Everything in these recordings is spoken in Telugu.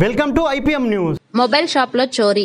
Welcome to IPM news mobile షాప్లో చోరీ.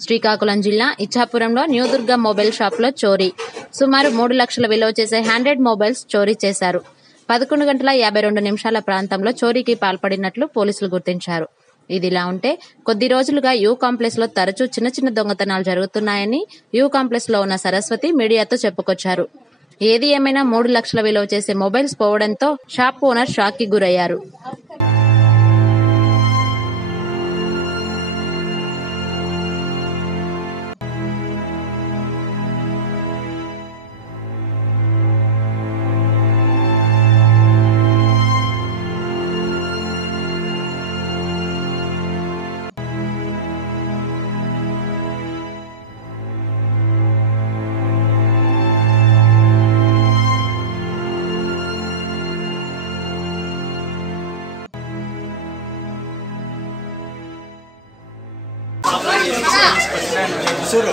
శ్రీకాకుళం జిల్లా ఇచ్చాపురంలో న్యూ దుర్గా మొబైల్ షాప్లో చోరీ. సుమారు మూడు లక్షల విలువ చేసే హండ్రెడ్ మొబైల్స్ చోరీ చేశారు. పదకొండు గంటల యాభై రెండు నిమిషాల ప్రాంతంలో చోరీకి పాల్పడినట్లు పోలీసులు గుర్తించారు. ఇదిలా ఉంటే కొద్ది రోజులుగా యూ కాంప్లెక్స్లో తరచూ చిన్న చిన్న దొంగతనాలు జరుగుతున్నాయని యూ కాంప్లెక్స్లో ఉన్న సరస్వతి మీడియాతో చెప్పుకొచ్చారు. ఏది ఏమైనా మూడు లక్షల విలువ చేసే మొబైల్స్ పోవడంతో షాప్ ఓనర్ షాక్కి గురయ్యారు. చూడు